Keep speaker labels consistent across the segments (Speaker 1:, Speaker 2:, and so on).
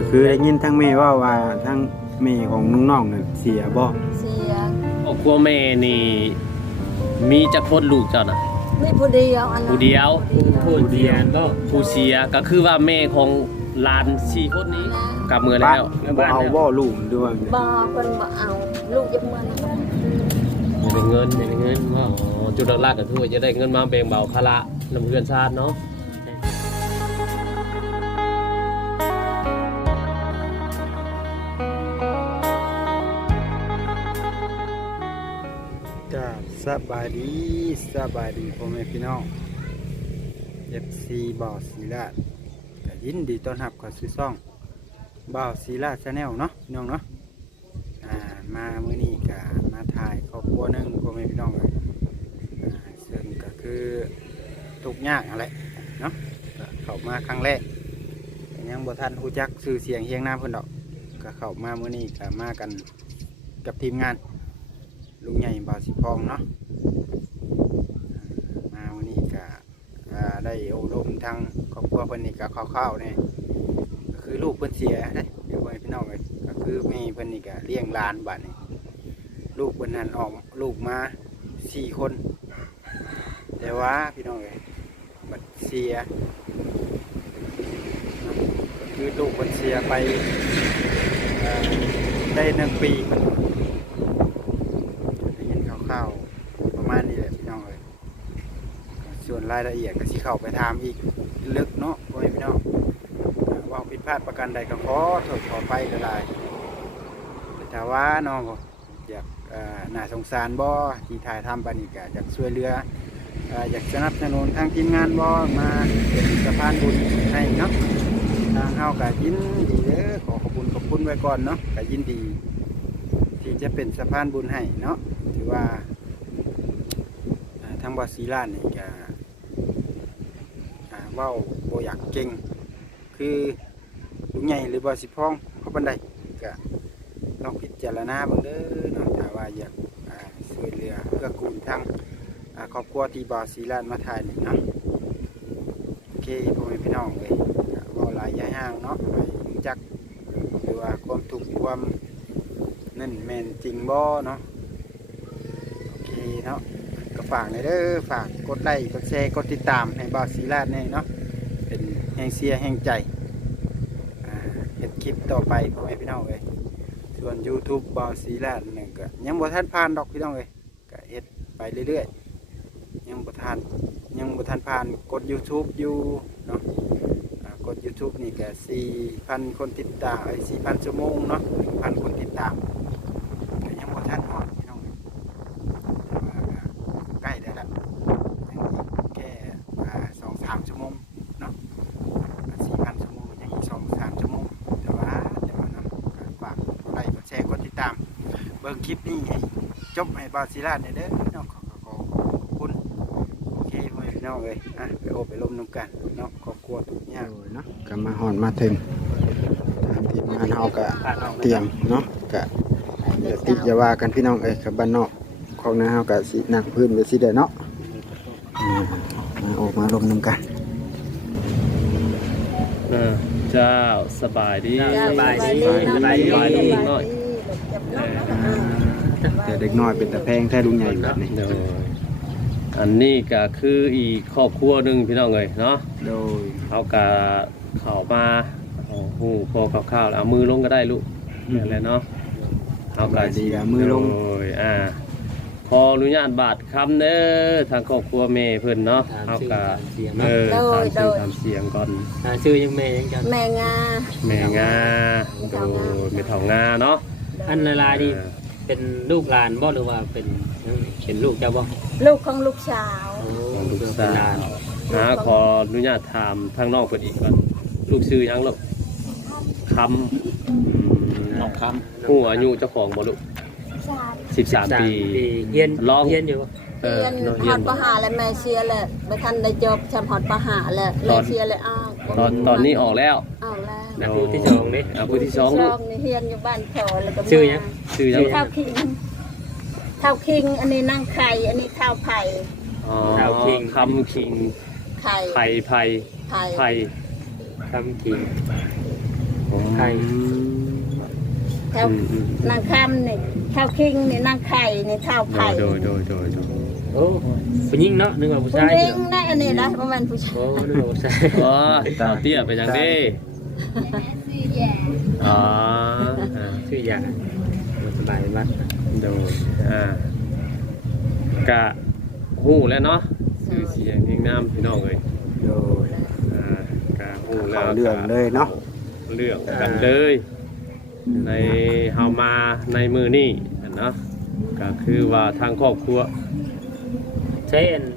Speaker 1: คือได้ยินทั้งแม่ว่าทั้งแม่ของน้องๆน่ะเสียบ่
Speaker 2: เสีย
Speaker 3: ครอบครัวแม่นี่มีจักคนลูกเจ้าน่ะ
Speaker 2: มีผู้เดียวอันนั้น
Speaker 3: ผู้เดียว
Speaker 4: ผู้เดียนบ่
Speaker 3: ผู้เสียก็คือว่าแม่ของหลาน4คนนี้กลับเมืองแล้ว
Speaker 1: บ่เอาบ่ลูกด้วย
Speaker 2: บ่เพิ่นบ่เอาลูกยังเมื่อนะ
Speaker 3: ได้เงินว่าจุดหลักๆก็คือว่าจะได้เงินมาแบ่งเบาภาระนำเพื่อนชาติเนาะ
Speaker 1: จ้าสบายดีพ่อแม่พี่น้อง FC บ่าวศรีราชก็ยินดีต้อนรับเข้าสู่ช่องบ่าวศรีราช Channel เนาะพี่น้องเนาะมามื้อนี้ก็มาถ่ายครอบครัวหนึงพ่อแม่พี่น้องเลยซึ่งก็คือทุกข์ยากอะไรเนาะก็เข้ามาครั้งแรกยังบ่ทันรู้จักชื่อเสียงเฮียงนามเพิ่นดอกก็เข้ามามื้อนี้ก็มากันกับทีมงานลุงใหญ่บ่าวสีพองเนาะมาวันนี้ก็ได้อบรมทางครอบครัวเพิ่นนี่ก็คร่าวๆเนี่ยก็คือลูกเพิ่นเสียนะเดี๋ยวไว้พี่น้องเลยก็คือแม่เพิ่นนี่ก็เลี้ยงหลานบัดนี้ลูกเพิ่นหันออกลูกมา4 คนแต่ว่าพี่น้องเลยบัดเสียก็คือลูกเพิ่นเสียไปได้1 ปีข้าวประมาณนี้แหละพี่น้องเลยส่วนรายละเอียดก็สิเข้าไปถามอีกลึกเนาะพ่อแม่พี่น้องว่าผิดพลาดประการใดก็ขอโทษขอไปก็ได้แต่ว่าน้องอยากน่าสงสารบ่ที่ถ่ายทำปานนี้ก็อยากช่วยเหลืออยากสนับสนุนทางทีมงานบ่มาเป็นสะพานบุญให้เนาะทางเฮาก็ยินดีเด้อขอบคุณไว้ก่อนเนาะก็ยินดีที่จะเป็นสะพานบุญให้เนาะถือว่าทางบ่าวศรีราชนี่ก็เว้าบ่อยากเก่งคือลุงใหญ่หรือบ่าวสิพองเขาปานใดก็ลองพิจารณาเบิ่งเด้อเนาะถ้าว่าอยากช่วยเหลือเพื่อกูลทางครอบครัวที่บ่าวศรีราชมาถ่ายนี่เนาะโอเคพ่อแม่พี่น้องเอ้ยก็เว้าหลายอย่าห่างเนาะให้รู้จักหรือว่าความทุกข์ความนั่นแม่นจริงบ่เนาะโอเคเนาะก็ฝากเลยเด้อฝากกดไลค์กดแชร์กดติดตามให้บ่าวศรีราชเนี่ยเนาะเป็นแห่งเสียแห่งใจเฮ็ดคลิปต่อไปพ่อแม่พี่น้องเอ้ยส่วน YouTube บ่าวศรีราชนี่ก็ยังบ่ทันผ่านดอกพี่น้องเอ้ยก็เฮ็ดไปเรื่อยๆยังบ่ทันผ่านกด YouTube อยู่เนาะกด YouTube นี่ก็ 4,000 คนติดตาม4,000 ชั่วโมงเนาะ 1,000 คนติดตามก็ยังบ่ทันฮอดพี่น้องแต่ว่าใกล้ได้แล้วยังอีกแค่2-3 ชั่วโมงเนาะ4,000 ชั่วโมงยังอีก 2-3 ชั่วโมงแต่ว่าเนาะฝากกดไลค์กดแชร์กดติดตามเบิ่งคลิปนี้ให้จบให้บ่าวศรีราชเด้อพี่น้องขอบคุณโอเคพ่อแม่พี่น้องเอ้ยไปโอบไปล้มน้ำกันเนาะครอบครัวทุกอย่างเนาะก็มาฮอดมาถึงทางทีมงานเฮาก็เตรียมเนาะก็อย่าติดอย่าว่ากันพี่น้องเอ้ยกับบ้านนอกของนาเฮาก็สินั่งพื้นไปสิได้เนาะมาออกมาล้มน้ำกัน
Speaker 3: เจ้าสบายดี
Speaker 4: สบายดี
Speaker 3: หน่อย
Speaker 1: แต่เด็กน้อยเป็นแต่แพงแท้ลุงใหญ่อยู่แบบนี้
Speaker 3: อันนี้ก็คืออีกครอบครัวหนึ่งพี่น้องเลยเนาะ
Speaker 1: โดย
Speaker 3: เขาก็เข้ามาหูพอข้าวๆแล้วเอามือลงก็ได้ลูกอะไรเนาะเอากระดี
Speaker 1: มือลง
Speaker 3: พออนุญาตบาทคำเด้อทางครอบครัวเมย์เพิ่นเนาะเอากระทำเสียงก่อน
Speaker 4: ชื่อยังเมย์ยังกัน
Speaker 2: แม่งา
Speaker 3: โดยเมย์เถางาเนาะ
Speaker 4: อันลายๆนี่เป็นลูกหลานบ่หรือว่าเป็นลูกเจ้าบ่
Speaker 2: ลูกของลูกสาว
Speaker 3: ลูกสาวขออนุญาตถามทางนอกเพิ่นอีกก่อนลูกชื่อยังลูกคำ
Speaker 4: น้องคำ
Speaker 3: ผู้อายุเจ้าของบ่ลูก13 ปี
Speaker 4: เรียนอยู่
Speaker 2: เรียนฮอดประหาและแม่เชียร์แหละไม่ทันได้จบจำฮอดประหาแหละแม่เชียร์เลย
Speaker 3: ตอนนี้ออกแล้ว
Speaker 4: ผู้ที่สองนี่
Speaker 3: ผู้ที่สองลูก
Speaker 2: นี่เรียนอยู่บ้านแถวแล้วก็
Speaker 4: ชื่อยัง
Speaker 2: เท่าคิงอันนี้นั่งไข่อันนี้เท่าไผ่
Speaker 3: เท่าคิงคำคิง
Speaker 2: ไผ่
Speaker 3: คำคิง
Speaker 4: ไข่
Speaker 2: แถวนางคำนี่เท่าคิงนี่นางไข่นี่เท่าไข่
Speaker 3: โดย
Speaker 4: โอ้ผู้หญิงเนาะนึกว่าผู้
Speaker 2: ผู้
Speaker 4: ชาย
Speaker 2: หญิงได้อันนี้นะประมาณผู้ชาย
Speaker 4: โอ้นึกว่าผู้ชาย
Speaker 3: อ๋อตาเตี้ยไปจังดิอ๋อ
Speaker 4: ชื่อยาบ่สบายบ้าน
Speaker 3: โดยกะฮู้แล้วเนาะชื่อเสียงเรียงนามพี่น้องเอ้ย
Speaker 1: โดย
Speaker 3: กะฮู้แล้ว
Speaker 1: เข้าเรื่องเลยเนาะ
Speaker 3: เรื่องกันเลยในเฮามาในมือนี่เนาะก็คือว่าทางครอบครัว
Speaker 4: ใช่อัน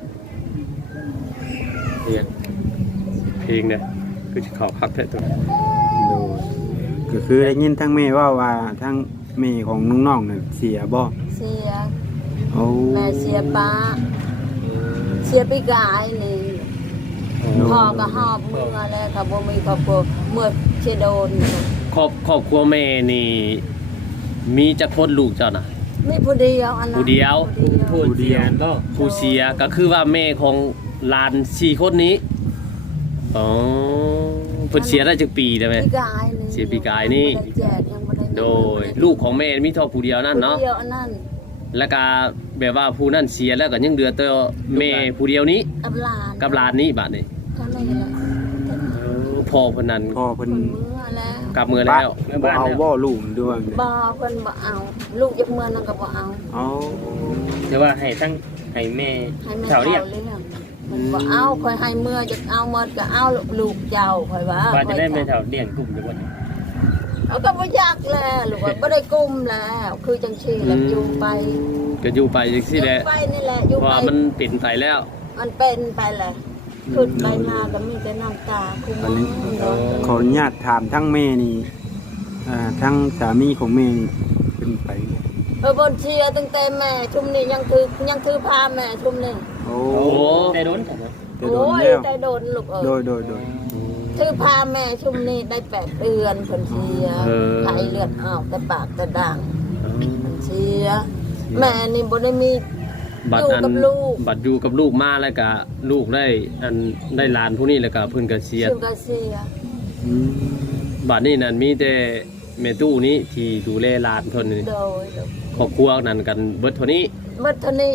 Speaker 4: เรียน
Speaker 3: เพลงเนี่ยคือสิเข้าคักแท้ตัว
Speaker 1: โดยก็คือได้ยินทั้งแม่ว่าทั้งแม่ของน้องๆน่ะเสียบ่
Speaker 2: เสีย
Speaker 1: โอ้
Speaker 2: แม่เสียป้าเสียปีกายนี่พ่อก็หอบเมื่อแล้วก็บ่มีครอบครัวเมื่อเชโดน
Speaker 3: ครอบครัวแม่นี่มีจักคนลูกเจ้าน่ะ
Speaker 2: มีผู้เดียวอันนั้น
Speaker 3: ผู้เดียว
Speaker 4: ผู้เรียนบ่
Speaker 3: ผู้เสียก็คือว่าแม่ของหลาน4คนนี้อ๋อเพิ่นเสียได้จักปีได้ไหม
Speaker 2: ปีกายนี่
Speaker 3: เสียปีกายนี่
Speaker 2: บ่ได้แจกยังบ่ได้
Speaker 3: โดยลูกของแม่มีเท่าผู้เดียวนั่นเนาะ
Speaker 2: ผู้เดียวอันนั้น
Speaker 3: แล้วก็แบบว่าผู้นั่นเสียแล้วก็ยังเหลือแต่แม่ผู้เดียวนี้
Speaker 2: กับหลาน
Speaker 3: กับหลานนี้บัดนี้
Speaker 2: เท่านั้นแหละ
Speaker 3: พ่อเพิ่นนั้น
Speaker 1: พ่อเพิ่น
Speaker 2: เมื่อแล้ว
Speaker 3: กลับมือแล้ว
Speaker 1: บ่เอาบ่ลูกด้วย
Speaker 2: บ่เพิ่นบ่เอา ลูกยักเมื่อนั่นก็บ่เอา
Speaker 1: เอา
Speaker 4: แต่ว่าให้ทั้งให้แม่
Speaker 2: ให้แม่
Speaker 4: เฒ่า
Speaker 2: เอา
Speaker 4: เรียก
Speaker 2: เรื่องมันบ่เอาคอยให้เมื่อจะเอาหมดก็เอาลูกเจ้าคอยว่า
Speaker 4: ว่าจะได้แม่เฒ่าเลี้ยงกลุ่มจังว่า
Speaker 2: เอาก็บ่อยากแล้วหรือว่าบ่ได้กุมแล้ว คือจังซี่แหละอยู่ไป
Speaker 3: ก็อยู่ไปจังซี่แหละ
Speaker 2: อยู่ไปนี่แหละอ
Speaker 3: เพ
Speaker 2: ยู่
Speaker 3: ราะ
Speaker 2: ไป
Speaker 3: ว่ามันเป็นไปแล้ว
Speaker 2: มันเป็นไปแหละขึ้นไปมาก็มีแต่น้ำตาคือ
Speaker 1: อันนี้
Speaker 2: มัน
Speaker 1: ขออนุญาตถามทั้งแม่นี่ทั้งสามีของแม่นี่เป็นไป
Speaker 2: บนเชียร์ตั้งแต่แม่ชุมนี่ยังถือพาแม่ชุมนี่
Speaker 1: โอ้
Speaker 4: ได้โดนกันเนาะ
Speaker 1: จะโดน
Speaker 2: โอ้ย
Speaker 1: แล้ว
Speaker 2: แต่โดนลูกเอ
Speaker 1: โด
Speaker 2: อย ถือพาแม่ชุมนี่ได้8 เดือนเพิ่นเชียร์ไข้เลือดออกแต่ปากแต่ด่างเพิ่นเชียร์แม่นี่บ่ได้มี
Speaker 3: บัด
Speaker 2: อยู่
Speaker 3: อัน
Speaker 2: กับลูก
Speaker 3: บัดอยู่กับลูกมาแล้วก็ลูกได้อันได้หลานผู้นี้แล้วก็เพิ่นก็เสีย
Speaker 2: ชื่อก็เชียร์
Speaker 1: อืม
Speaker 3: บัดนี้นั่นมีแต่แม่ตู้นี้ที่ดูแลหลานเท่านี้
Speaker 2: โดย
Speaker 3: ครอบครัวนั้นกันเบิดเท่านี้
Speaker 2: บัดเท่านี้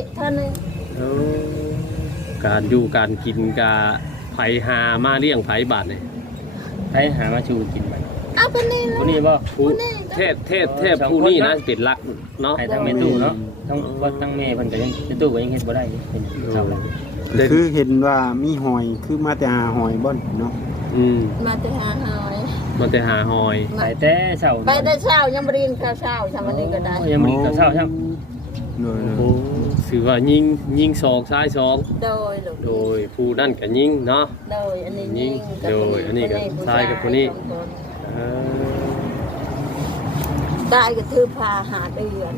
Speaker 3: การอยู่การกินกาไผหามาเลี้ยงไผบาดนี่
Speaker 4: ให้หามาชูกินไป
Speaker 2: เอาไปนี่
Speaker 4: คนนี้บ่
Speaker 3: ผู้เทพผู้นี้นะเป็นหลักเนาะ
Speaker 4: ให้ทั้งแม่ตู้เนาะทั้งว่าทั้งแม่เพิ่นก็ยังแม่ตู้ก็ยังเฮ็ดบ่ได้เป็นเฒ่าแล้ว
Speaker 1: คือเห็นว่ามีหอยคือมาแต่หาหอยบ่นเนาะ
Speaker 2: มาแต่หาหอย
Speaker 3: มันแต่หาหอย
Speaker 4: ไปแต่เช้า
Speaker 2: ไปได้เช้ายังบ่ได้กินข้าวเช้าทำอันนี้ก็ได้
Speaker 4: ยังบ่ได้เช้าครับ
Speaker 1: โดย
Speaker 3: โอ้ถือว่ายิงสองซ้ายสอง
Speaker 2: โดยลูก
Speaker 3: โดยผู้นั่นก็ยิงเนาะ
Speaker 2: โดยอันนี้
Speaker 3: ยิง
Speaker 2: กับ
Speaker 3: โดยอันนี้ก็
Speaker 2: ผู้
Speaker 3: ซ้ายกับคนนี้ เออ
Speaker 2: ตายก็ถือพาหาเดือน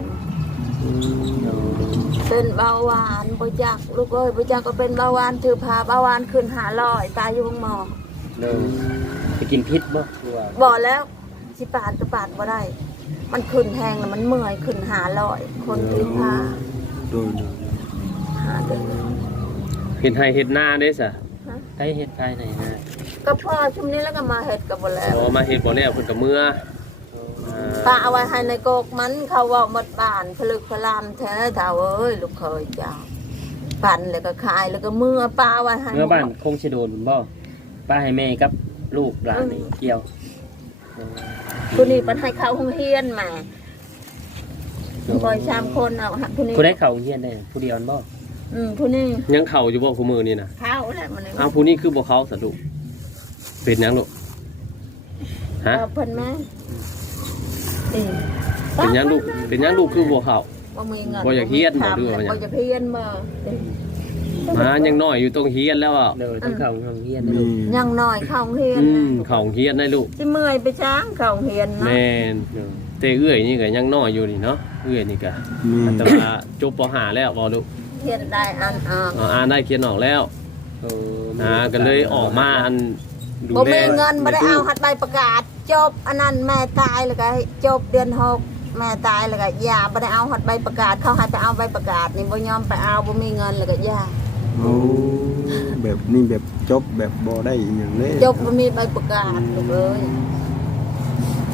Speaker 2: เป็นเบาหวานบ่จักลูกเอ้ยบ่จักก็เป็นเบาหวานถือพาเบาหวานขึ้น500ตายอยู่ห้องหมอ
Speaker 4: เด้อไปกินพิษบ่คือว่า
Speaker 2: บ่แล้วสิปาดก็ปาดบ่ได้ มันขึ้นแห้งแล้วมันเมื่อยขึ้น500คนถือพา
Speaker 1: โดย
Speaker 2: หาเดือน
Speaker 3: เห็นให้เห็ดหน้าได้ซะ
Speaker 4: ใครเฮ็ดภายในนะ
Speaker 2: ก็พ่อชุมนี้แล้วก็มาเฮ็ดก็บ่แล้ว
Speaker 3: พอมาเห็ดบ่แล้วเพิ่นก็เมื่อ
Speaker 2: ป้าเอาไว้ให้ในโกกมันเขาเว่าหมดบ้านผลึกพลามแท้เท่าเอ้ยลูกเคยเจ้าปั่นแล้วก็ขายแล้วก็เมื่อป้าไว้ให้
Speaker 4: เมื่อบ้านคงสิโดนบ่ป้าให้แม่กับลูกหลานนี่เกี่ยว
Speaker 2: ผู้นี้มันให้เขาห้องเฮียนมาคอย3 คนเอาผู้นี้
Speaker 4: ผู้ได้เข้าโรงเรียนได้ผู้เดียวบ่
Speaker 2: ผู้นี้
Speaker 3: ยังเข้าอยู่บ่คู่มือนี่นะ
Speaker 2: เข้าแหละมันนี่
Speaker 3: อ้าวผู้นี้คือบ่เข้าสะดุเป็นหยังลูกฮะ
Speaker 2: เอาเพิ่นมานี่
Speaker 3: เป็นหยังลูกคือบ่เข้า
Speaker 2: บ่มีเงิน
Speaker 3: บ่อยากเฮียนบ่หรือว่าหยัง
Speaker 2: บ่อยากเฮียนบ่
Speaker 3: มายังน้อยอยู่ต้องเฮียนแล้วอ่ะ
Speaker 4: เด้อต้องเข้าโรงเรียน
Speaker 1: มี
Speaker 2: ยังน้อยเข้าโรงเฮียน
Speaker 3: เข้าเฮียนได้ลูก
Speaker 2: สิเมื่อยไปช้างเข้าโรงเฮียนเนาะ
Speaker 3: แม่นแต่เอื้อยนี่ก็ยังน้อยอยู่นี่เนาะเอื้อยนี่ก็
Speaker 1: มี
Speaker 3: แต่ว่าจบป .5 แล้วบ่ลูก
Speaker 2: เฮียนได้อ่านออก
Speaker 3: อ่านได้เขียนออกแล้วก็เลยออกมาอันดู
Speaker 2: บ่
Speaker 3: แล
Speaker 2: มีเงินบ่ได้เอาหัดใบประกาศ จบอันนั้นแม่ตายแล้วก็จบเดือน6แม่ตายแล้วก็ย่าบ่ได้เอาหัดใบประกาศเขาให้ไปเอาใบประกาศนี่บ่ยอมไปเอาบ่มีเงินแล้วก็ย่า
Speaker 1: โอ้แบบนี้แบบจบแบบบ่ได้อหย่างเลย
Speaker 2: จบบ่มีใบประกาศลูกเอ้ย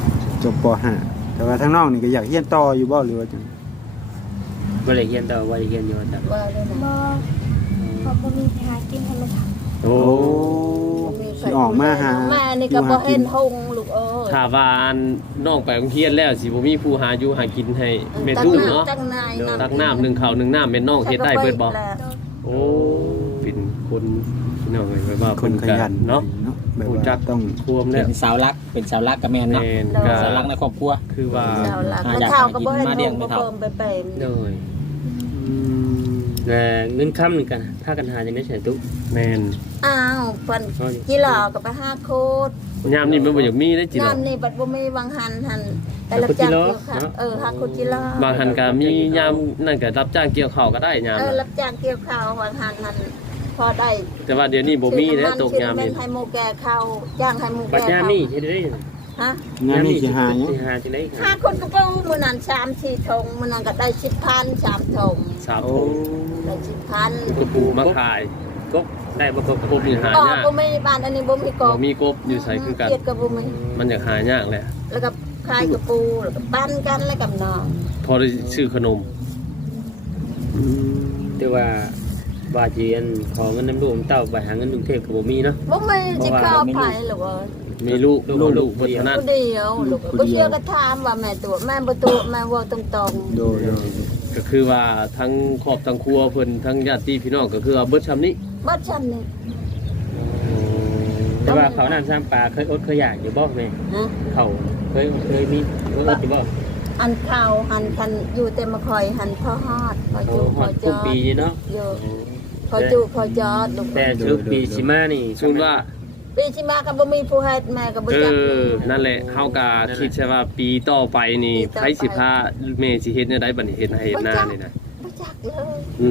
Speaker 1: จบป .5 แต่ว่าทางน้องนี่ก็อยากเรียนต่ออยู่บ่หรือว่าจัง
Speaker 4: บ่ได้เรียนต่อบ่ได้เรียนอยู่แต่
Speaker 2: บ่ได้นะ
Speaker 5: บ่พอบ่มีหากินให้มันทำ
Speaker 3: โอ้
Speaker 1: สิออกมาหา
Speaker 2: แม่นี่ก็บ่เห็นหงลูกเอ้ย
Speaker 3: ถ้าว่าน้องไปโรงเรียนแล้วสิบ่มีผู้หาอยู่หากินให้แม่ตู้เนาะ
Speaker 2: ตั้งนาย
Speaker 3: ตักน้ำหนึ่งข้าวหนึ่งน้ำแม่น้องเฮ็ดได้เบิดบ่
Speaker 2: แล้ว
Speaker 3: โอ้เป็นคนพี่น้องเอ้ยแบบว่า
Speaker 1: ค
Speaker 3: เพิ่
Speaker 1: น
Speaker 3: น
Speaker 1: ข
Speaker 3: ก็
Speaker 1: ยัน
Speaker 3: เนาะ
Speaker 1: แบบ
Speaker 3: รู้
Speaker 1: ว่า
Speaker 3: จัก
Speaker 1: ต้อง
Speaker 3: ควม
Speaker 6: เป็
Speaker 3: แล้ว
Speaker 6: นสาวรักกับแม่นเนาะ
Speaker 3: แม่นก็
Speaker 6: สาวรักในครอบครัว
Speaker 3: คือว่า
Speaker 2: เจ้าหลัก
Speaker 6: อยาก
Speaker 2: ข้าวก็บ่เห็น
Speaker 6: มา
Speaker 2: ห
Speaker 6: เลี้ยง
Speaker 2: ง
Speaker 6: ไม่
Speaker 2: บ่
Speaker 6: เท่า
Speaker 2: เพิ่มไปเปม
Speaker 4: โดย
Speaker 3: อืม
Speaker 4: แต่เงินค้ำนี่กันถ้ากันหาจังได๋ใช่ตุ
Speaker 3: แม่น
Speaker 2: อ้าวเพิ่นจิหลอก็ไปหาโคตร
Speaker 3: ยามนี้มันบ่อยากมีได้จิเนาะ
Speaker 2: น้ำนี่บัดบ่มีวังหันแต่รับจ้างเกี่ยวข้าวหาโคตรจิหลอบ
Speaker 3: างหันก็มียามนั่นก็รับจ้างเกี่ยวข้าวก็ได้ยามนั้น
Speaker 2: รับจ้างเกี่ยวข้าววังหันพอได้
Speaker 3: แต่ว่าเดี๋ยวนี้บ่มีแล้วตกยาม
Speaker 2: เป็
Speaker 3: นี้
Speaker 2: นให้หมูแก่ข้าวจ้างให้หมู
Speaker 4: บัด
Speaker 2: แก่
Speaker 4: ยาม
Speaker 2: ข้าว
Speaker 4: นี่เฮ็ดได้
Speaker 2: ฮะ
Speaker 1: งานนี้สิหาหยัง
Speaker 4: สิหาจังได๋
Speaker 2: หาคนกระเป๋ามื้อนั้น3-4ถุงมื้อนั้นก็ได้10,000 3ถุง
Speaker 3: สาว
Speaker 1: โอ้
Speaker 2: ได้10,000
Speaker 3: กระปูมาขาย
Speaker 4: กบได้บ่กบ
Speaker 3: กบนี่หา
Speaker 2: ก็
Speaker 3: ยาก
Speaker 2: บ่มีบ้านอันนี้บ่มีก
Speaker 3: บ่
Speaker 2: บ
Speaker 3: มีกบอยู่ใส่คือกัน
Speaker 2: เกียดก็บ่มี
Speaker 3: มันอยากหายากแหละ
Speaker 2: แล้วก็ขายกระปูแล้วก็ปั้นกันแล้วกับน้อง
Speaker 3: พอได้ซื้อขนม
Speaker 4: แต่ว่าว่าสิอันขอเงินน้ำลูกน้ำเต้าไปหาเงินกรุงเทพก็บ่มีเนาะ
Speaker 2: บ่มีสิเข้าไปหรอก
Speaker 3: มีลูกเพิ่นเท่านั้น
Speaker 2: ผู้เดียวลูกก็เชื่อก็ถามว่าแม่ตัวแม่บ่ตัวแม่เว้าตรง
Speaker 1: โดย
Speaker 3: ก็คือว่าทั้งครอบทั้งครัวเพิ่นทั้งญาติพี่น้องก็คือว่าเบิดซำนี้
Speaker 2: ๆบ่ฉันนี่
Speaker 4: แต่ว่าเขาวน้ำซ้ำปลาเคยอดเคยอยากอยู่บ่แม่
Speaker 2: ฮะ
Speaker 4: เขาเคยมีเคยอดอยู่บ่
Speaker 2: อันข้าวหันคันอยู่แต่มาคอยหันพ่อฮอดพอ
Speaker 4: โอ้
Speaker 2: จู
Speaker 4: ฮ
Speaker 2: พ
Speaker 4: อ
Speaker 2: อ
Speaker 4: ด
Speaker 2: จ
Speaker 4: ทุก
Speaker 2: อด
Speaker 4: ปีนี่เนาะ
Speaker 2: อยู่พอจูพอจอดลูก
Speaker 4: แต่ทุกปีสิมานี่
Speaker 3: สมมุติว่า
Speaker 2: ปีสิมาก็บ่มีผู้เฮ็ดแม่ก็บ่จัก
Speaker 3: นั่นแหละเฮาก็คิดใช่ว่าปีต่อไปนี่
Speaker 2: ปีต่อไป
Speaker 3: ไผสิพาแม่สิเฮ็ดแนวใดบัดนี้เฮ็ดให้เฮ็ดหน้านี่นะ
Speaker 2: บ่จักเลย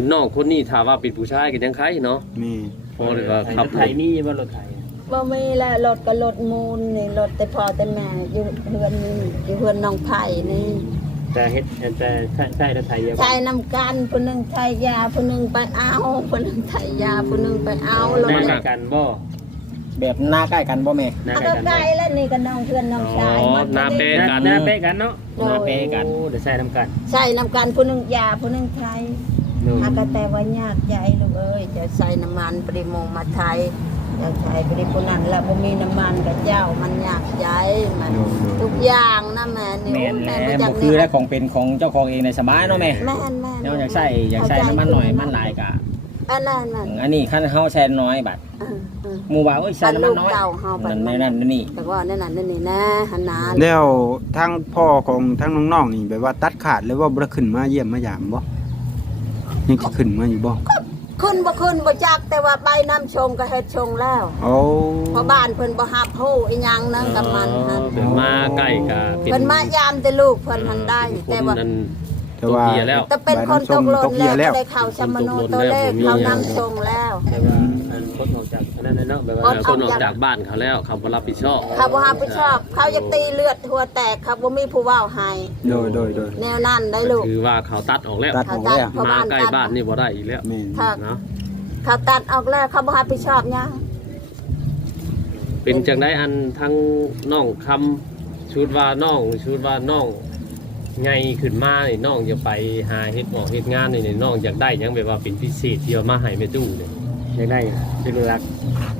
Speaker 3: น้องคนนี้ถ้าว่าเป็นผู้ชายก็ยังไคเนาะ
Speaker 1: แม่
Speaker 3: พอเลยว่าขับ
Speaker 4: ไทยมีบ่รถไถ
Speaker 2: บ่มีแล้วรถก็รถมูลนี่รถแต่พ่อแต่แม่อยู่เฮือนนี่อยู่เฮือนน้องไผ่นี่
Speaker 4: แต่เฮ็ดแต่ใช่รถไถเยอะ
Speaker 2: ใช้นำกันผู้หนึงไทยยาผู้หนึงไปเอาผู้หนึงไทยยาผู้หนึงไปเอารถ
Speaker 4: หน้า
Speaker 2: เนี่
Speaker 4: ใกล้
Speaker 2: ย
Speaker 4: กันบ่
Speaker 6: แบบหน้าใกล้กันบ่แม่
Speaker 4: หน้า
Speaker 2: อัน
Speaker 4: ใกล้
Speaker 2: ก็
Speaker 4: กัน
Speaker 2: ใกล้แล้วนี่ก็น้องเพื่อนน้องชาย
Speaker 3: อ๋อ
Speaker 2: หมด
Speaker 3: หน้าเป๊ะ
Speaker 4: หน้าเป๊ะกันเนาะ
Speaker 6: หน้าเป๊ะกัน
Speaker 4: โอ้เดี๋ยวใส่น้ำกัน
Speaker 2: ใช้นำกันผู้หนึงยาผู้หนึงไทย
Speaker 4: โน่
Speaker 2: อากาแต่ว่ายากใจลูกเอ้ยจะใส่น้ำมันปริโมงมาไทยจะใช้ปริผู้นั้นแล้วบ่มีน้ำมันกับเจ้ามันยากใจมันทุกอย่างนะแม่นี่
Speaker 6: แม่น
Speaker 2: แม่
Speaker 6: แห
Speaker 2: บ่
Speaker 6: ละ
Speaker 2: จั
Speaker 6: บ่
Speaker 2: ก
Speaker 6: คือ
Speaker 2: นี่
Speaker 6: แล้วของเป็นของเจ้าของเองในสบายเนาะแม่
Speaker 2: แม่นแม่น
Speaker 6: เนาะอยากใส่น้ำมันหน่อยมันหลายกะ
Speaker 2: อันนั้นน่ะ
Speaker 6: อันนี้คันเฮาใส่น้อยบัด
Speaker 2: เออเออ
Speaker 6: หมู่ว่าโอ้ยใส่น้ำมันน้อย
Speaker 2: เก่าเฮาบัด
Speaker 6: นั่นนี่
Speaker 2: แต่ว่านั่นน่ะนั่นนี่นะหันหน้า
Speaker 1: แล้วทางพ่อของทางน้องๆนี่แบบว่าตัดขาดเลยว่าบ่ได้ขึ้นมาเยี่ยมมายามบ่ยังสิขึ้นมาอยู่บ่
Speaker 2: ขึ้นบ่จักแต่ว่าใบน้ำชงก็เฮ็ดชงแล้ว
Speaker 1: โอ้
Speaker 2: เพราะบ้านเพิ่นบ่ฮับฮู้อีหยังนั่งกับมันหั่น
Speaker 3: เดินมาใกล้ก็
Speaker 2: เพิ่นมายามแต่ลูกเพิ่นหันได้แต่ว่า
Speaker 3: นั้น
Speaker 1: แต่ว่า
Speaker 3: ตกเบียร์แล้ว
Speaker 2: แต่เป็นคนตกหล่
Speaker 1: ต
Speaker 2: น
Speaker 1: กเบียร์แล้
Speaker 2: แล้ว วได้เข้าชมโนตัวเลขเข้านำชงแล้ว
Speaker 4: แต่ว่าอันคนออกจากอันนั้นเนาะแบบว่า
Speaker 3: คนออกจากบ้านเขาแล้วเขาบ่รับผิดชอบ
Speaker 2: เขาบ่รับผิดชอบ เขาอยากตีเลือดหัวแตกเขาบ่มีผู้เว้าให้
Speaker 1: โดย
Speaker 2: แนวนั้นได้ลูก
Speaker 3: คือว่าเขาตัดออกแล้ว
Speaker 1: ตัดออกแล้ว
Speaker 2: เพราะ
Speaker 3: มา
Speaker 2: บ้าน
Speaker 3: ใกล้บ้านนี่บ่ได้อีกแล้ว
Speaker 1: แม่น
Speaker 2: ถ้า
Speaker 3: เนาะ
Speaker 2: เขาตัดออกแล้วเขาบ่รับผิดชอบหยัง
Speaker 3: เป็นจังไดอันทั้งน้องคำชุดว่าน้องไงขึ้นมานี่น้องจะไปหาเฮ็ดหมอกเฮ็ดงานนี่น้องอยากได้หยังแบบว่าเป็นพิเศษที่เอามาให้แม่ตู้นี่
Speaker 4: อยากได้เป็นรัก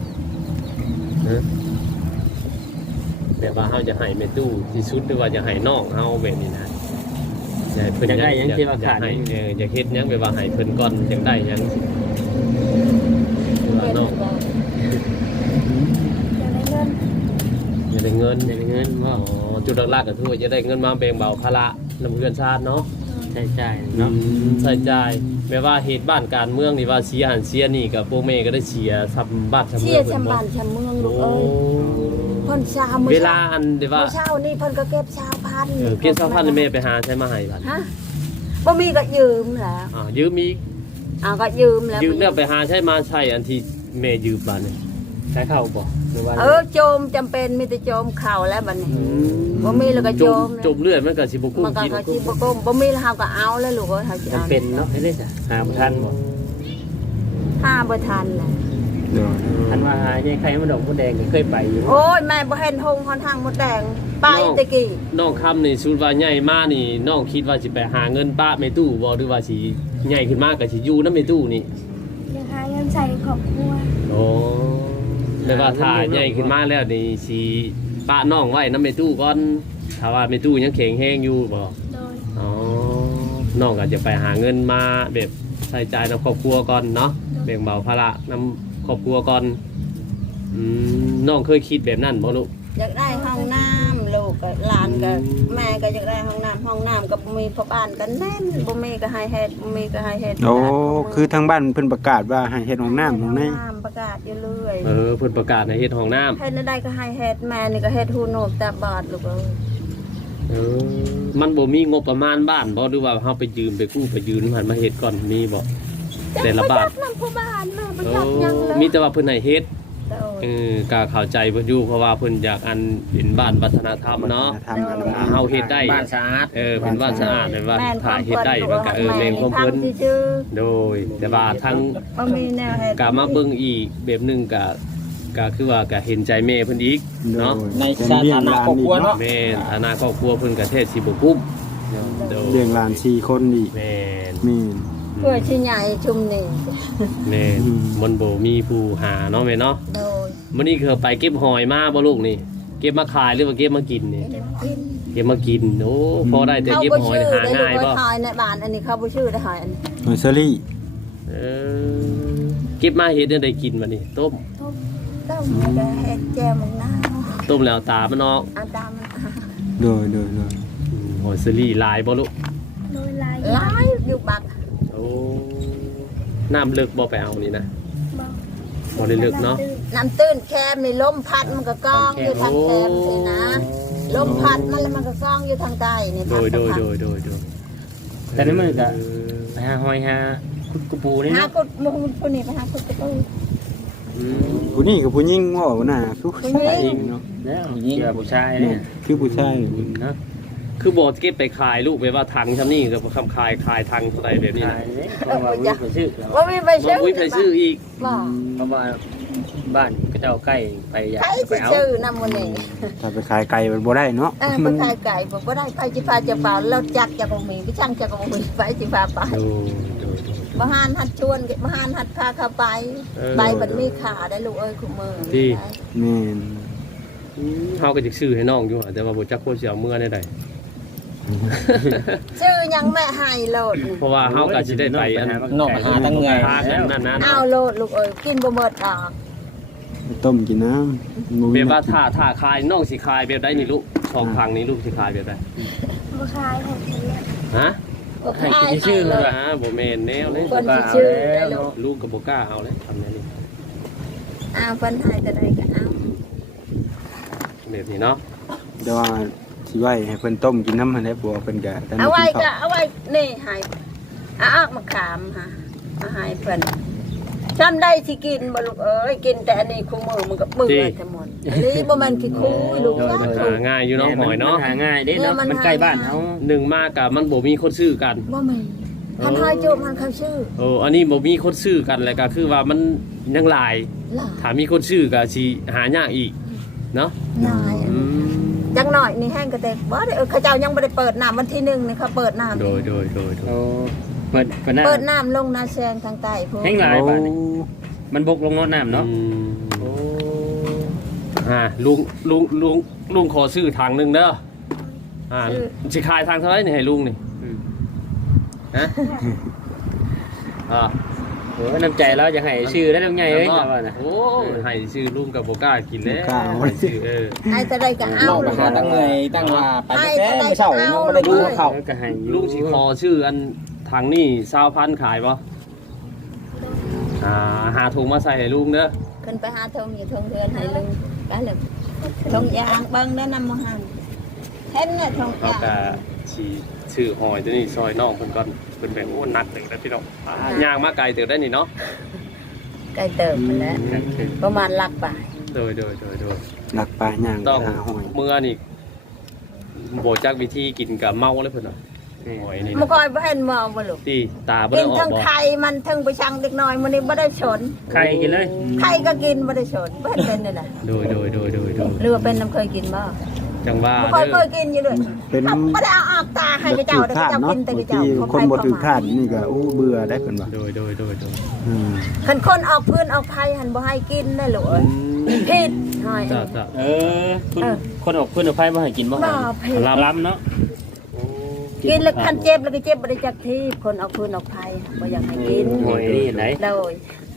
Speaker 3: แบบว่าเฮาจะให้แม่ตู้ที่สุดหรือว่าจะให้น้องเฮาแบบนี้นะอยากให้เพิ่น
Speaker 4: อยากได้หยังที่ว่าขาด
Speaker 3: ให้อยากเฮ็ดหยังแบบว่าให้เพิ่นก่อนอยากได้หยังคือว่าน้อง
Speaker 5: อยากได้เงิน
Speaker 3: อยากได้เงิน
Speaker 4: อยากได้เงิน
Speaker 3: อ๋
Speaker 4: ว่า
Speaker 3: อจุดหลักๆก็คือว่าจะได้เงินมาแบ่งเบาภาระนำเพื่อนชาติเนาะ
Speaker 4: ใช่ใช่เนาะ
Speaker 3: ใส่ใจายแม้ว่าเหตุบ้านการเมืองนี่ว่าเสียหันเสียนี่กับพวกแม่ก็ได้เสียซับบ้านซับเมื
Speaker 2: เสี
Speaker 3: อย ง
Speaker 2: ชำบ้านชำเมืองลูก
Speaker 3: โอ้
Speaker 2: เอ้ยเพิ่นเช้ามื้อ
Speaker 3: เว
Speaker 2: เช้า
Speaker 3: ลาอันเดี๋ยวว่า
Speaker 2: มื้อเช้านี่เพิ่นก็เก็บ1,000
Speaker 3: เพียงสักพันแม่ไปหาใช้มาให้บัด
Speaker 2: ฮะบ่มีก็ยืมแหล้ว
Speaker 3: ยืมอีก
Speaker 2: ก็ยืมแล้ว
Speaker 3: ยืมเนี่ยไปหาใช้มาใช้อันที่แม่ยืมบัดนี่
Speaker 4: ใช้เข้าบ่หรือว่า
Speaker 2: โจมจำเป็นมีแต่โจมเข่าแล้วบัดนี้บ่มีแล้วก็
Speaker 3: จ
Speaker 2: โจ
Speaker 3: ม
Speaker 2: ม
Speaker 3: จมเลือดมันก็สิบ่กุ้
Speaker 2: มั
Speaker 3: ง
Speaker 2: นก็
Speaker 3: กิน
Speaker 2: เขาสิบ่ก้มบ่มีแล้วเฮาก็เอาแล้วลูกเอ้ยเฮาสิ
Speaker 4: มัน
Speaker 2: เอา
Speaker 4: เป็นเนาะได้จ้ะหาบ่ทันบ่
Speaker 2: ห้าบ่ทันแหละ
Speaker 1: โดย
Speaker 4: อันว่าหาใหญ่ไข่มันดอกมดแดงก็เคยไปอยู่
Speaker 2: โอ้ยแม่บ่เห็นหงหนทางมดแดงไปตะกี้
Speaker 3: น้องคำนี่สูตรว่าใหญ่มากนี่น้องคิดว่าสิไปหาเงินป้าแม่ตู้บ่หรือว่าสิใหญ่ขึ้นมากก็สิอยู่นำแม่ตู้นี่
Speaker 5: ยังหาเงินใส่ครอบครัว
Speaker 3: โอ้แต่ว่าถ้าใหญ่ขึ้นมาแล้วนี่สิป้าน้องไว้นำแม่ตู้ก่อนถ้าว่าแม่ตู้ยังแข็งแรงอยู่บ่
Speaker 5: โดย
Speaker 3: อ๋อน้องก็จะไปหาเงินมาแบบใช้จ่ายนำครอบครัวก่อนเนาะแบ่งเบาภาระนำครอบครัวก่อนน้องเคยคิดแบบนั้นบ่ลูก
Speaker 2: อยากได้ห้องน้ำลูกกับหลานกับแม่ก็อยากได้ห้องน้ำก็บ่มีพ่อบ้านกันแน่นบ่มีก็ให้เฮ็ดบ่มีก็ให้เฮ็ด
Speaker 1: โอ้คือทางบ้านเพิ่นประกาศว่าให้เฮ็ดห้องน้ำห้องใน
Speaker 2: ประกาศอยู่เรื่อย
Speaker 3: เพิ่นประกาศในเฮ็ดห้องน้ำ
Speaker 2: เฮ็ดได้ก็ให้เฮ็ดแม่นี่ก็เฮ็ดหูโหนกตาบอดลูกเอ้ย
Speaker 3: มันบ่มีงบประมาณบ้านบ่หรือว่าเฮาไปยืมไปกู้ไปยืมหันมาเฮ็ดก่อนมีบ่แต่ละบ้าน
Speaker 2: จักนำพ่อบ้านแม่บ่จักหยังเลย
Speaker 3: มีแต่ว่าเพิ่นให้เฮ็ด
Speaker 2: โดย
Speaker 3: ก็เข้าใจเพิ่นอยู่เพราะว่าเพิ่นอยากอันเป็นบ้านวัฒนธรรมเนาะ
Speaker 1: ทำกันมา
Speaker 3: เฮาเฮ็ดได้
Speaker 6: บ้านสะอาด
Speaker 3: เป็นบ้านสะอาดเลยว่า
Speaker 2: แม่น
Speaker 3: ถ้าเฮ็ดได้มันก็แม่นของเพิ่น
Speaker 2: ชื่อ
Speaker 3: โดยแต่ว่าทั้ง
Speaker 2: บ่มีแนวเฮ็ด
Speaker 3: ก็มาเบิ่งอีกแบบหนึงก็คือว่าก็เห็นใจแม่เพิ่นอีกเนาะ
Speaker 6: ในสถานะครอบครัวเนาะ
Speaker 3: แม่นฐานะครอบครัวเพิ่นก็แท้สิบ่คุ้มโดย
Speaker 1: เลี้ยงหลาน4คนอีก
Speaker 3: แม่น
Speaker 1: แม่น
Speaker 2: เพื่อสิใหญ่ชุมนี่
Speaker 3: แม่นมันบ่มีผู้หาเนาะแม่เนาะ
Speaker 2: โดย
Speaker 3: มื้อนี้คือไปเก็บหอยมาบ่ลูกนี่ เก็บมาขายหรือว่าเก็บมากินนี่
Speaker 2: เฮ็ดกิน
Speaker 3: เก็บมากินโอ้พอได้แต่เก็บหอยหาง่าย
Speaker 2: บ่
Speaker 3: บ่
Speaker 2: หอยในบ้านอันนี้เขาบ่ชื่อได้หอยอันนี้
Speaker 1: หอยเซอรี่
Speaker 3: เออเก็บมาเฮ็ดจังได๋กินบัดนี้ต้ม
Speaker 2: ต้มแล้วก็เฮ็ดแจ่วมะนาว
Speaker 3: ต้มแล้วตามันออก
Speaker 2: เอาตามมัน
Speaker 1: โดย
Speaker 3: หอยเซอรี่หลายบ่ลูก
Speaker 5: โดยลาย
Speaker 2: หลายอยู่บัก
Speaker 3: โอ้น้ำลึกบ่ไปเอานี่นะ
Speaker 5: บอก
Speaker 3: บ่ได้ลึกเนาะ
Speaker 2: น้ำตื้นแคมมีลมพัดมันก็กองอยู่ทางแคมสินะลมพัดมันแล้วมันก็กองอยู่ทางใต้นี่
Speaker 3: โด
Speaker 2: พั
Speaker 3: ย
Speaker 2: ก็พัด
Speaker 4: แต่นี่มันก็ไปหาหอยหาคุดกระปูนี่
Speaker 2: หา
Speaker 4: เนาะ
Speaker 2: กุดมุงผู้นี้ไปหากุดกระปู
Speaker 3: อืม
Speaker 1: ผู้นี้กับผู้หญิงว่าน่ะคือผู้ชายเนาะ
Speaker 4: แล้วเกี่ยวกับผู้ชายเนี่ย
Speaker 1: คือผู้ชาย
Speaker 4: เนาะ
Speaker 3: คือบ่เก็บไปขายลูกไปว่าถังซำนี้ก็คำขายถังเท่าใดแบบนี้
Speaker 4: ขาย
Speaker 3: นะ
Speaker 4: เนี่ยเพราะว่าวิ่งไปซื้อแล้ว
Speaker 2: ว่ามีไป
Speaker 3: บ่
Speaker 2: ชื่อ
Speaker 3: อุ้ยไปซื้ออีก
Speaker 2: บ่
Speaker 4: เพราะว่าบ้านก็เจ้าใกล้ไปอยาก
Speaker 2: ใคร
Speaker 4: ไป
Speaker 2: สิ
Speaker 4: เอา
Speaker 2: ชื่อนำมื้อนี้
Speaker 1: ถ้าไปขายไก่มันบ่ได้เนาะ
Speaker 2: ไปขายไก่บ่ได้ไปสิพาเจ้าบ่าวแล้วจักจะบ่มีก็ช่างจะบ่มีไปสิพาไป
Speaker 3: โดย
Speaker 2: บ่หานหัดชวนบ่หานหัดพาเข้าไปใบมันมีขาได้ลูกเอ้ยคุมื้อ
Speaker 1: แม่น
Speaker 3: เฮาก็จะซื้อให้น้องอยู่แต่ว่าบ่จักโคสิเอาเมื่อได้ใด
Speaker 2: ชื่อยังแม่ให้โลด
Speaker 3: เพราะว่าเฮาก็สิได้ไปอัน
Speaker 6: นอกหาตั้งเงย
Speaker 3: พากันนั่นๆ
Speaker 2: เอาโลดลูกเอ้ยกินบ่หมดดอก
Speaker 1: ต้มกินน้ำบ่
Speaker 3: แบ
Speaker 1: มี
Speaker 3: บว่าถ้าขายน้องสิขายแบบใดนี่ลูกสองครั้งนี้ลูกสิขายแบบใด
Speaker 5: มาขายของเลี้ยง
Speaker 3: ฮะ
Speaker 2: บ่
Speaker 4: ให้
Speaker 2: ขาย
Speaker 4: กินชื่อเลย
Speaker 3: บ่แม่นแนวเลย
Speaker 2: เพิ่นสิชื่อได้ลูก
Speaker 3: ลูกก็บ่กล้าเอาเลยทำแนวนี้
Speaker 2: เอาเพิ่นให้ก็ได้ก็เอา
Speaker 3: แบบนี้เนาะ
Speaker 1: แต่ว่าสิไว้ให้เพิ่นต้มกินน้ำหั่นแหละบ่เพิ่นก็แต่
Speaker 2: เอาไว้
Speaker 1: กิน
Speaker 2: ก็
Speaker 1: ข้าว
Speaker 2: เอาไว้นี่ให้เอาออกมาขามค่ะเอาให้เพิ่นจำได้สิกินบ่ลูกเอ้ยกินแต่อันนี้คู่มือมันก็เบื่อทั้งหมดอันนี้บ่แม่นขี้คุยลูก
Speaker 3: หาง่ายอยู่เนาะหอยเนาะ
Speaker 4: หาง่ายเด้เนาะมันใกล้บ้านเฮา
Speaker 3: หนึ่งมากกับมันบ่มีคนซื้อกัน
Speaker 2: บ่แม่นท่านให้โจมมันเขาชื่อ
Speaker 3: โอ้อันนี้บ่มีคนซื้อกันแล้วก็คือว่ามันยังหลาย
Speaker 2: ล่ะ
Speaker 3: ถ้ามีคนซื้อก็สิหายากอีกเนาะ
Speaker 2: นายจังหน่อยนี่แห้งกระเตกบ่ได้เขาเจ้ายังบ่ได้เปิดน้ำวันที่1นี่เขาเปิดน้ำ
Speaker 3: โดย
Speaker 4: โอ้เปิดหน้า
Speaker 2: เปิดน้ำลงนาแซงทางใต้พวก
Speaker 4: แห้งหลายบ้านนี่มันบกลงโน้นน้ำเนาะ
Speaker 3: โอ้ลุงขอซื้อถังหนึงเด้อสิขายทางเท่าไหร่นี่ให้ลุงนี่ฮะ
Speaker 4: โอ้น้ำใจแล้วจะให้ชื่อได้ยังไงเอ้ยว่านะ
Speaker 3: โอ้ให้ซื้อลุงกับบ่กล้ากินแล้ว
Speaker 1: ข้าว
Speaker 3: ให้ซื้อ
Speaker 2: ให้จะได้ก็เอา
Speaker 6: นอกหาตั้งเงยตั้งว่าไปแต่ไม่เช่ายังไม่ได้ดูเขา
Speaker 4: แล้วก็ให้
Speaker 3: ลุงสิขอชื่ออันถังนี่20,000ขายบ่หาถุงมาใส่ให้ลุงเด้อ
Speaker 2: ขึ้นไปหาทงอยู่ทงเรือนให้ลุงก็เลยทงยางเบิ่งได้นำมาหันเห็นน่ะทง
Speaker 3: เขา
Speaker 2: ยาง
Speaker 3: ก็สิชื่อหอยตัวนี้ซอยน้องเพิ่นก่อนเพิ่นเป็นโอ้หนักเตึกแล้วพี่น้องย่างมาไกลเตึกได้นี่เนาะ
Speaker 2: ใกล้เติมไปแล้วประมาณหลักบาท
Speaker 3: โดย
Speaker 1: หลักปลาย่าง
Speaker 3: ต้อง
Speaker 1: หาหอย
Speaker 3: เมื่อนี่บ่จักวิธีกินกับเมาเลยเพิ่นน่ะหอยนี่
Speaker 2: มันคอยบ่เห็นมองบ่ลูก
Speaker 3: ที่ตาบ่
Speaker 2: กิ
Speaker 3: ได้
Speaker 2: น
Speaker 3: ออก
Speaker 2: ทั้ง
Speaker 3: บ่
Speaker 2: ไข่มันทั้งไปชังเด็กน้อยมันนี่บ่ได้ชน
Speaker 4: ไข่กินเลย
Speaker 2: ไข่ก็กินบ่ได้ชนบ่เห็นเป็นเลยนะ
Speaker 3: โดย
Speaker 2: หรือว่าเป็นน้ำเคยกินบ่
Speaker 3: จังว่า
Speaker 2: บ่ค่อย
Speaker 3: เด้
Speaker 2: เค
Speaker 3: อย
Speaker 2: กินอยู่ด้วย
Speaker 1: เป็น
Speaker 2: บ่ได้เอาออกตาให้กระเจ้า
Speaker 1: ถื
Speaker 2: เด้
Speaker 1: อ
Speaker 2: อ
Speaker 1: ธาก
Speaker 2: ระ
Speaker 1: ตุ
Speaker 2: เจ้า
Speaker 1: เนาะ
Speaker 2: กินแต่
Speaker 1: บาก ง
Speaker 2: ระเจ้า
Speaker 1: ทีคนบ่ถือธาตุนี่ก็อู้เบื่อได้เพิ่นว่า
Speaker 3: โดย
Speaker 2: คันคนออกพื้นออกไผหันบ่ให้กินได้ลูกเอ้ยผิดหน่อย
Speaker 3: จ้า
Speaker 4: คุณคนออกพื้นเอาไฟมาให้กินบ่
Speaker 2: บ่ผิด
Speaker 4: ล้ำเนาะ
Speaker 2: กินแล้วคันเจ็บแล้วก็เจ็บบ่ได้จักทีคนออกพื้นออกไผบ่อยากให้กิน
Speaker 4: หอยนี่ไหน
Speaker 2: โดย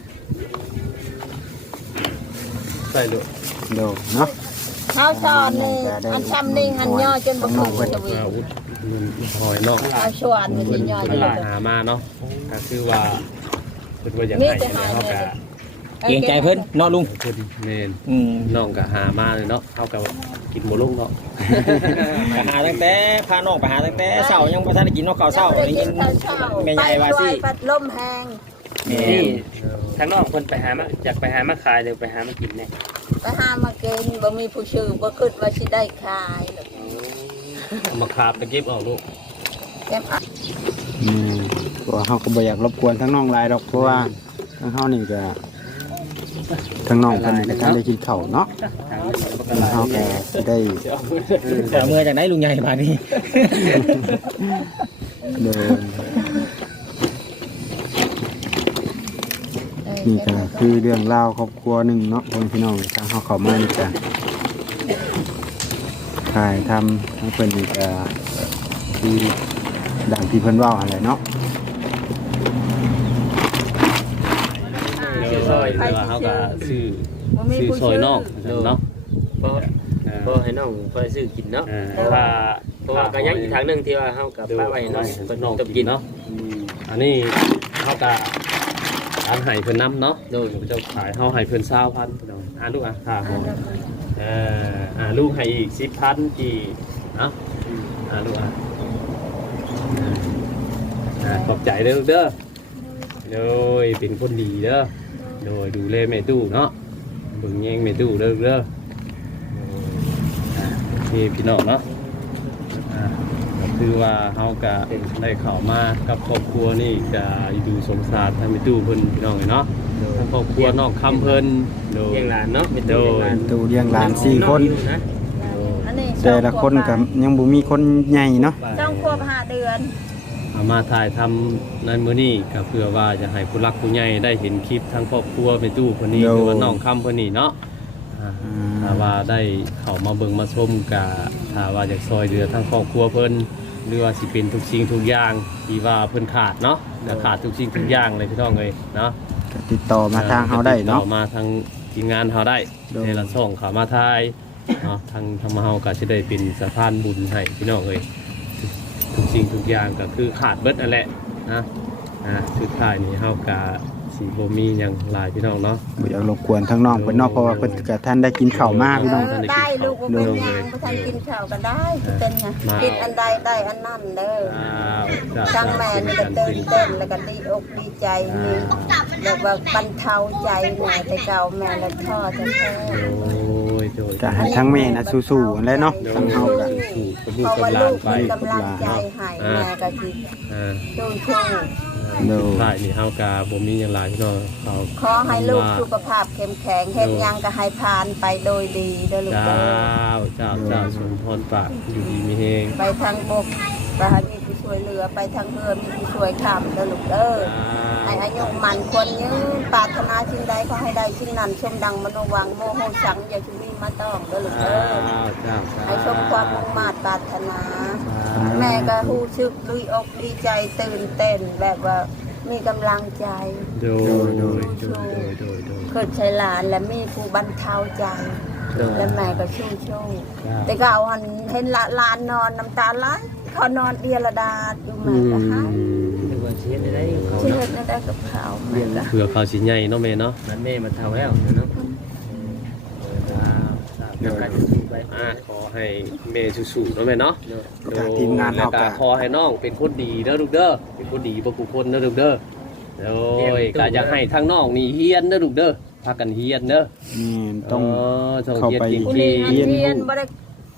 Speaker 3: ใส่ลูก
Speaker 1: โดเนาะ
Speaker 2: เฮาสอนนี่อันซ้ำนี่หันย่อจนบ่ขึ้นทวี
Speaker 3: อาวุธหอยนอก
Speaker 2: เอาชวนมันสิย่อจ
Speaker 3: มัน
Speaker 2: น
Speaker 3: ห
Speaker 2: บ่
Speaker 3: ลาย
Speaker 2: ขึ้น
Speaker 3: หามาเนาะก็คือว่าเพิ่นว่าอยาก
Speaker 2: มี
Speaker 3: ให้
Speaker 2: แต่
Speaker 3: เนี่ย
Speaker 2: หา
Speaker 3: เฮาก็
Speaker 6: เกรงใจเพิ่นเนาะลุง
Speaker 3: เพิ่นแม่น
Speaker 6: อืม
Speaker 3: น้องก็หามาเลยเนาะเฮาก็กินบ่ลงเนาะ
Speaker 6: ไปหาตั้งแต่พาน้องไปหาตั้งแต่เช้ายังบ่ทันได้กินเนาะข้าวเช้าได้ยินแม่ใหญ่ว่าสิ
Speaker 2: ไปพัดลมแห้ง
Speaker 4: นี่ทางนอกเพิ่นไปหามาอยากไปหามาขายหรือไปหามากินเนี่ย
Speaker 2: ไปหามากินบ่มีผู้ชื่อบ่คิดว่าสิได้ขายหรอก
Speaker 3: เอามาคาบตะเก็บออกลูก
Speaker 2: แก้มอ่ะ
Speaker 1: เพราะว่าเฮาก็บ่อยากรบกวนทั้งน้องหลายดอกเพราะว่าทั้งเฮานี่ก็ทั้งน้องเพิ่นก็ทันได้กินข้าวเนาะเฮาก็สิได้
Speaker 6: เมื่อจากไหนลุงใหญ่มานี่
Speaker 1: เดินนี่ก็คือเรื่องราวครอบครัวหนึ่งเนาะคนพี่น้องทางเฮาเข้ามานี่ก็ถ่ายทำทั้งเพิ่นนี่ก็คือดังที่เพิ่นเว้าอะไรเนาะ
Speaker 3: ชื่อซอยแต่ว่าเฮาก็ชื่อ
Speaker 2: บ่มี
Speaker 3: ชื่อ
Speaker 2: ผู้
Speaker 3: ซอย
Speaker 2: ชื่อ
Speaker 3: นอกเนาะ
Speaker 4: ก็ให้น้องไปซื้อกินเนาะ
Speaker 3: ว่า
Speaker 4: เพราะว่าก็ยังอีกทางหนึงที่ว่าเฮากับป้าไว้เนาะเพิ่น
Speaker 3: น้อง
Speaker 4: ต้อง
Speaker 3: กิ
Speaker 4: กิ
Speaker 3: น
Speaker 4: น
Speaker 3: เนาะ
Speaker 4: เนาะ
Speaker 3: อันนี้เฮาก็อันให้เพิ่นนำเนาะโดยเจ้าขายเฮาให้เพิ่น20,000พี่น้องลูกค่ะลูกให้อีก10,000กี่เนาะลูกขอบใจเด้อลูกเด้อโดยเป็นคนดีเด้อโดยดูแลแม่ตู้เนาะเบิ่งแยงแม่ตู้เด้อลูกเด้อโอเคพี่น้องเนาะก็คือว่าเฮาก็ได้เข้ามากับครอบครัวนี่ก็อยู่สงสารทางแม่ตู้เพิ่นพี่น้องเนาะทางครอบครัวน้องคำเพิ่นโดย
Speaker 4: เลี้ยงหลานเนาะเป็น
Speaker 3: โด
Speaker 4: ตัวย เลี้ยงหลาน
Speaker 1: ตูเลี้ยงหลาน4คน
Speaker 4: นะ
Speaker 2: อันนี้
Speaker 1: แต่ละคนก็ยังบ่มีคนใหญ่เนาะ
Speaker 2: ต้องควบ5เดือน
Speaker 3: เอามาถ่ายทำในมื้อนี้ก็เพื่อว่าจะให้ผู้รักผู้ใหญ่ได้เห็นคลิปทั้งครอบครัวแม่ตู้คนนี้หรือว่าน้องคำคนนี้เนาะถ้าว่าได้เข้ามาเบิ่งมาชมก็ถ้าว่าอยากซอยเรือทั้งครอบครัวเพิ่นหรือว่าสิเป็นทุกสิ่งทุกอย่างที่ว่าเพิ่นขาดเนาะแต่ขาดทุกสิ่งทุกอย่างเลยพี่น้องเลยเนาะ
Speaker 1: ก็ติดต่อมาทางเฮาได้เนาะ
Speaker 3: ติต่อมาทางทีมงานเฮาได้
Speaker 1: โดย
Speaker 3: ในละช่องเขามาทายเนาะทางเฮาก็สิได้เป็นสะพานบุญให้พี่น้องเลยทุกสิ่งทุกอย่างก็คือขาดเบิดนั่นแหละนะสุดท้ายนี่เฮาก็สิบ่มีหยังหลายพี่น้องเนาะ
Speaker 1: บ่อยากรบกวนทั้งน้องเพิ่นเนาะเพราะว่าเพิ่นก็ท่านได้กินข้าวมาพี่น้อง
Speaker 2: ได้ลูกบ่เป็นหยังบ่ทันกินข้าวก็ได้เป็นไงกินอันใดได้อันนั้นเด้อ ทั้งแม่นี่ก็ตื่นเต้นแล้วก็ดีอกดีใจมีแบบว่าบรรเทาใจหน่อยแต่เก่าแม่ละท้อแท้
Speaker 3: โดย
Speaker 1: จะให้ทั้งแม่น่ะสู้ๆนั่นแหละเนาะทั้งเฮาก็
Speaker 2: ๆเพราะว่าลูกมีกำลังใจให้แม่ก็สิสู้
Speaker 3: ใช่นี่เฮากาบ่มีหยังหลายพี่น้องเขา
Speaker 2: ๆขอให้ลูกสุขภาพเข้มแข็งเฮ็ดหยังก็ให้ผ่านไปโดยดีเด้อลูก
Speaker 3: เจ้า
Speaker 2: เด้อ
Speaker 3: เจ้าสมพรปากอยู่ดีมีเฮง
Speaker 2: ไปทางบกก็ให้มีผู้ช่วยเหลือไปทางเรือมีผู้ช่วยค้ำเด้อลูกเด้อให้อายุมันควรยืนปรารถนาสิ่งใดก็ให้ได้สิ่งนั้นสมดังมโนหวังโมโหสังอย่าชุมีมาต้องเด้อลูกเด้อ
Speaker 3: เจ้า
Speaker 2: ให้สมความมุ่งมา่ปรารถนา แม่ก็ฮู้สึกดีอกดีใจตื่นเต้นแบบว่ามีกำลังใจ
Speaker 3: โดย
Speaker 2: เกิดใช้หลานและมีผู้บรรเทาใจ และแม่ก็ชู้แต่ก็เอาหันเห็นหลานนอนน้ำตาไหลเขานอนเดียระดาดอยู่แม่ก็ให้
Speaker 4: เป็นว่าเชียร์ได้เขา
Speaker 2: เชื่อ
Speaker 4: เนาะ
Speaker 2: ได้กับเขาแม่ก็
Speaker 3: เผื่อเขาสิใหญ่เนาะแม่เนาะ
Speaker 4: นั้นแม่มาเท่าแล้วเนาะเดี๋ยวกันไป
Speaker 3: ขอให้แม่สู้ๆเนาะแม่เนาะ
Speaker 1: จากทีมงานเฮาก็
Speaker 3: ขอให้น้องเป็นคนดีเด้อลูกเด้อเป็นคนดีบ่กูคนเด้อลูกเด้อโอ้ยก็อยากให้ทางน้องนี่เฮียนเด้อลูกเด้อพากันเฮียนเด้อ
Speaker 1: นี่ต้อง
Speaker 3: ต้อง
Speaker 1: เข้า
Speaker 3: เฮียน
Speaker 1: ไป
Speaker 3: จริง
Speaker 2: ผู้
Speaker 3: ๆ
Speaker 2: นี้หันเรียนบ่ได้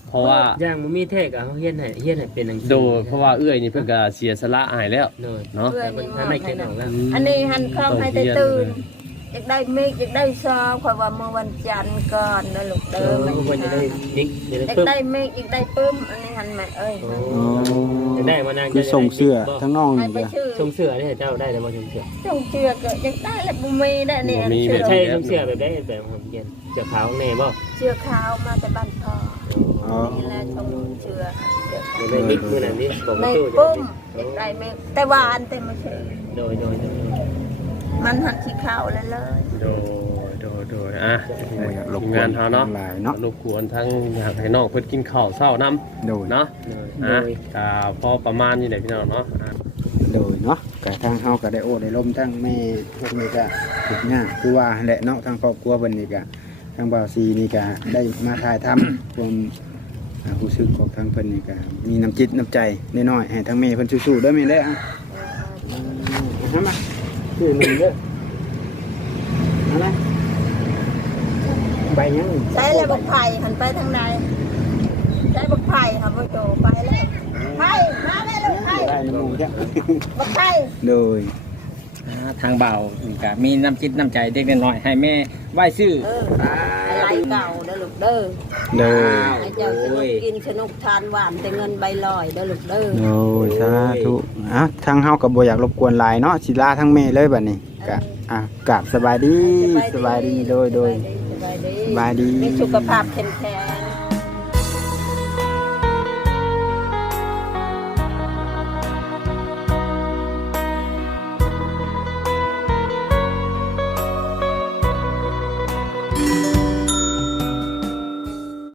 Speaker 3: เพราะว่า
Speaker 4: ย่างบ่มีเทกอ่ะเขาเฮียนให้เป็นหนังสื
Speaker 3: โดยเพราะว่าเอื้อยนี่เพิ่นก็เสียสละอายแล้ว
Speaker 4: โดย
Speaker 3: เนาะ
Speaker 2: เพื่อน
Speaker 4: แต่
Speaker 2: นี่
Speaker 4: มันไม่เขียนออกแล้ว
Speaker 2: อันนี้หันคำให้แต่ตื่นอยากได้เมฆอยากได้ซอคอยว่าเมื่อวันจันทร์ก่อนนะลูกเด้อ
Speaker 4: มันควรจะได้ดิ๊กจะได้
Speaker 2: อยาก
Speaker 4: ปึ๊บ
Speaker 2: ได้เมฆอยากได้ปึ้มอันนี้หันแม่เอ้ย
Speaker 4: จะได้มานาง
Speaker 1: คือส่งเสื้อทั้งน้อง
Speaker 2: ให้
Speaker 1: นี่
Speaker 2: ไป
Speaker 1: ก็
Speaker 2: ชื่อ
Speaker 4: ส่งเสื้อนี่เจ้าได้แต่บ่ส่งเสื้อ
Speaker 2: ส่งเชือก็อยากได้แล้วบุมีได้เนี่ย
Speaker 3: บ่มี
Speaker 2: เชื
Speaker 3: แบ
Speaker 2: อบ
Speaker 4: ใช่ส่งเสื้อแบบได้แบบผมเขียนเสื้อขาวแน่บ่
Speaker 2: เชือขาวมาแต่บ้านพ่อ
Speaker 1: อ๋อ
Speaker 2: นี่แหละส่งเชือเชือขาว
Speaker 4: จะได้ดิ๊กมื้อนั้นดิบอก
Speaker 2: ใน
Speaker 4: มาตู้
Speaker 2: ปุ้มอยากได้เมฆแต่ว่าอันเต็มมาเชือ
Speaker 4: โดย
Speaker 2: มันหันขี้ขาวเลยเลย
Speaker 3: โดยอ่ะ
Speaker 1: รบ
Speaker 3: ทีม
Speaker 1: กว
Speaker 3: งาน
Speaker 1: น
Speaker 3: เฮาเนาะ
Speaker 1: หลายเนาะ
Speaker 3: รบกวนทั้งอยากให้น้องเพิ่นกินข้าวเช้านํ
Speaker 1: โดย
Speaker 3: เนาะ
Speaker 4: โด
Speaker 3: อ่ะ
Speaker 4: ย
Speaker 3: ก็พอประมาณนี้แหละพี่น้องเนาะอ่ะ
Speaker 1: โดยเนาะก็ทางเฮาก็ได้โอ้ได้ล้มทั้งแม่พวกนี้ก็ทุกอย่างคือว่าแหละเนาะทางครอบครัวเพิ่นนี่ก็ทางบ่าวซีนี่ก็ได้มาถ่ายทำความรู้สึกของทางเพิ่นนี่ก็มีน้ำจิตน้ำใจน้อยๆให้ทางแม่เพิ่นสู้ๆเด้อแม่เด้ออ่ะเอามาคือหนึ่งเด้อเอาละใบยัง
Speaker 2: ใช้เลยบักไผ่หันไปทางใดใช้บักไผ่ครับพ่อโจไปเลยไผ่มาเลยลูกไผ่
Speaker 1: ได้น้ำมูกจ้ะ
Speaker 2: บักไผ่
Speaker 1: โดย
Speaker 6: ทางเบานี่ก็มีน้ำจิตน้ำใจเด็กน้อยให้แม่ไหว้ซื้อ
Speaker 2: อะไรเก่าเด้อลูกเด้อ
Speaker 1: โดย
Speaker 2: ให้เจ้าสนุกกินสนุกทานหวานแต่เงินใบลอยเด้อลูกเด้อ
Speaker 1: โดยสาธุอ่ะทางเฮาก็บ่อยากรบกวนหลายเนาะสิลาทั้งแม่เลยบัดนี้ก็อ่ะกราบสบายดีโดย
Speaker 2: สบายดี
Speaker 1: สบายดี
Speaker 2: มีสุขภาพแข็งแรง